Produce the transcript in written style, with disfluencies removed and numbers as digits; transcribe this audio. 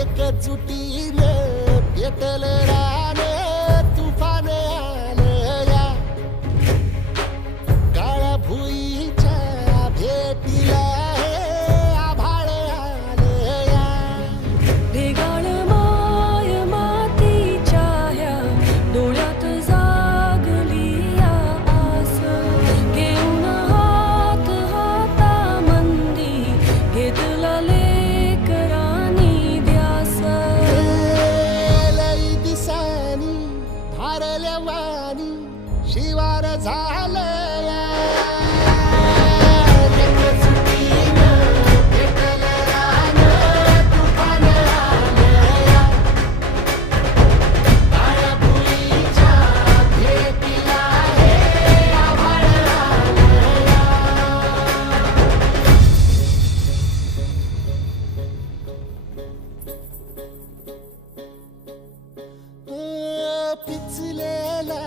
एकजुटीने पेटले राने तुफान आलं या काळ्या भुईच्या भेटीला हे आभाळ आलं या ढेगाळ माय मातीच्या ह्या डोळ्यात जागली या आस घेऊन हात हातामंदी घेतला लेकरांनी ध्यास लई दिसानी भारल्या वाणी शिवार झालं या एकजुटीनं पेटलं रानं तुफान आलं या काळ्या भुईच्या भेटीला हे आभाळ आलं या पिचलेला